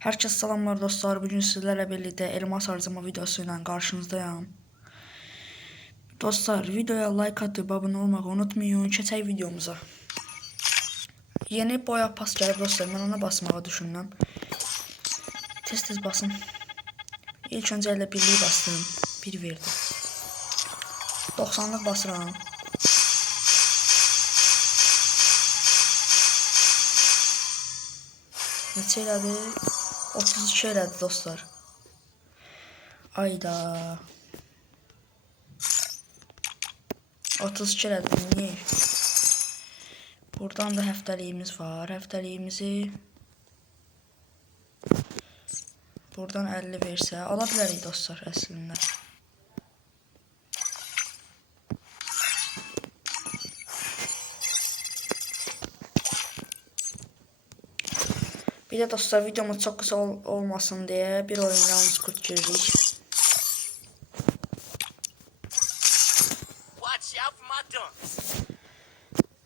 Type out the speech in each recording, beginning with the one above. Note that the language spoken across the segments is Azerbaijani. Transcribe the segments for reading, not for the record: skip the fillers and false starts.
Herkese selamlar dostlar. Bugün sizlerle birlikte elmas harcama videosuyla karşınızdayım. Dostlar, videoya like atıp abone olmayı unutmayın. Keçək videomuza. Yeni boya pas gəlib dostlar. Mən ona basmağı düşündüm. Tez basın. İlk öncə ilə birliyi bastım. Bir verdi. 90'lık basıram. Neçə elədi? 32 elədi dostlar. Ayda. 32 elədi. Niye? Buradan da həftəliyimiz var. Həftəliyimizi buradan 50 versə ala bilərik dostlar əslində. Bir de dostlar videomuz çok kısa olmasın diye bir oyun yalnız kurt girdik.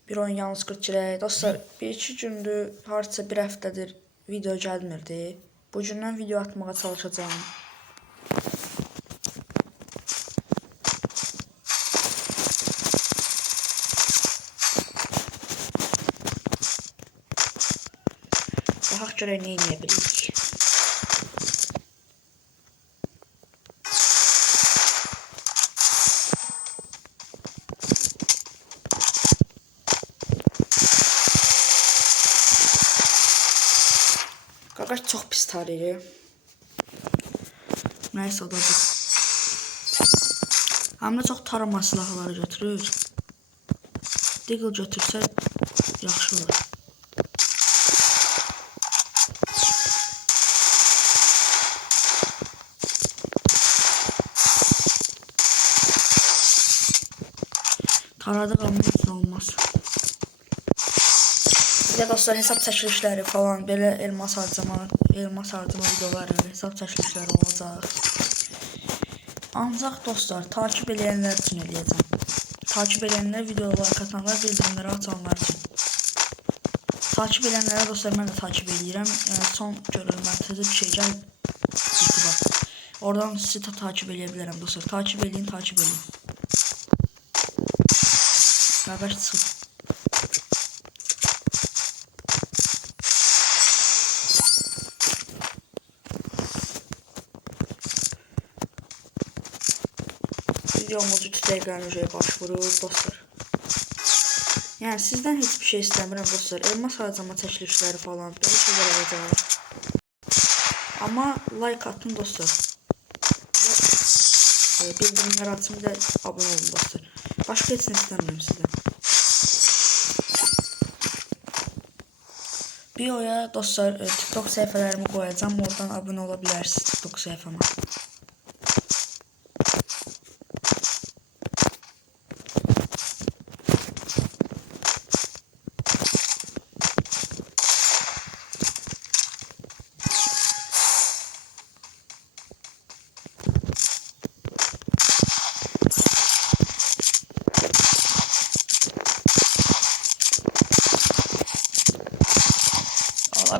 Bir oyun yalnız kurt girək. Dostlar 1-2 gündür, hardasa bir həftədir video gəlmirdi. Bu gündən video atmağa çalışacağım. Baxaq görək nə edə bilirik. Qaqaş çox pis tarıyır. Nəysə odadır. Həm də çox tarama silahları götürür. Deagle götürsə yaxşı olur. Taradı qalmaq olmaz. Bir de dostlar hesap çəkilişləri falan belə elmas harcama videoları, hesap çəkilişləri olacaq. Ancaq dostlar takip edənlər üçün eləyəcəm. Takip edənlər videolara qatanlar, bildirimləri açanlar üçün. Takip edənlərə dostlar mən də takip edirəm. Yəni son görülmə təzə bir şey gəlib YouTube'a. Oradan sizi də takip edə bilərəm dostlar. Takip edin, takip edin. Qaqaş çıxıb. Videomuz 3 dəqiqənin üzəyə başvurur dostlar. Yəni sizdən heç bir şey istəmirəm dostlar. Elmas harcama çəkilişləri falan belə şeylər olacaq. Amma like atın dostlar. Bildirimləri açın, bir də abunə olun dostlar. Başqa heç nə istəmirəm sizdən. Bioya dostlar TikTok səhifələrimi qoyacağam. Oradan abunə ola bilərsiniz TikTok səhifəmə.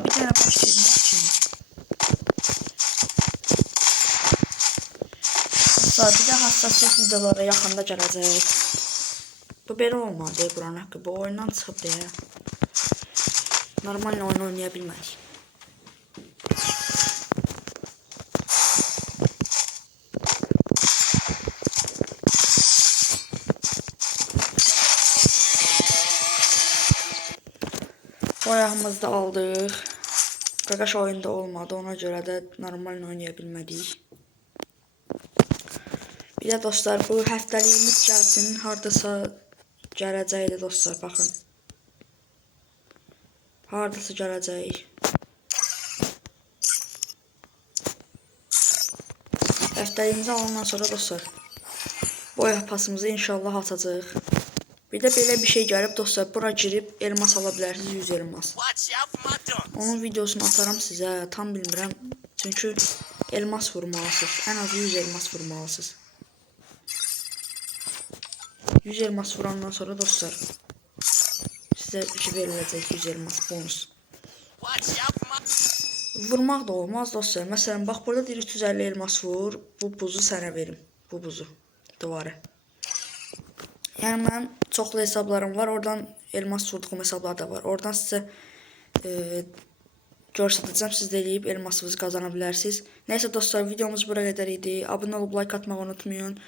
Bir tane başlayalım şimdi. Bir de hassasiyet videoları yakında gələcək. Bu belə olmadı buranın haqqı. Bu oyundan çıxıb deyə. Normal oyun oynaya bilmədik. Boyağımızı da aldıq. Qaqaş oyunda olmadı, ona görə də normal oynaya bilmədik. Bir də dostlar bu həftəliyimiz gəlsin, hardasa gələcəkdir dostlar, baxın. Hardasa gələcək. Həftəliyimizi alandan sonra dostlar boya pasımızı inşallah atacaq. Bir de böyle bir şey gəlib dostlar, bura girib elmas ala bilərsiniz, 100 elmas. Onun videosunu atarım sizə, tam bilmirəm. Çünkü elmas vurmalısınız, en az 100 elmas vurmalısınız. 100 elmas vurandan sonra dostlar size veriləcək 100 elmas bonus. Vurmaq da olmaz dostlar. Məsələn, bax burada deyir 350 elmas vur, bu buzu sənə verim. Bu buzu, divarə. Yəni mənim çoxlu hesablarım var. Oradan elmas vurduğum hesablar da var. Oradan sizə göstərəcəm. Siz də eləyib elmasınızı qazana bilərsiniz. Nəysə dostlar, videomuz bura qədər idi. Abunə olub like atmağı unutmayın.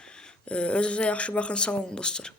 Özünüzə yaxşı baxın. Sağ olun dostlar.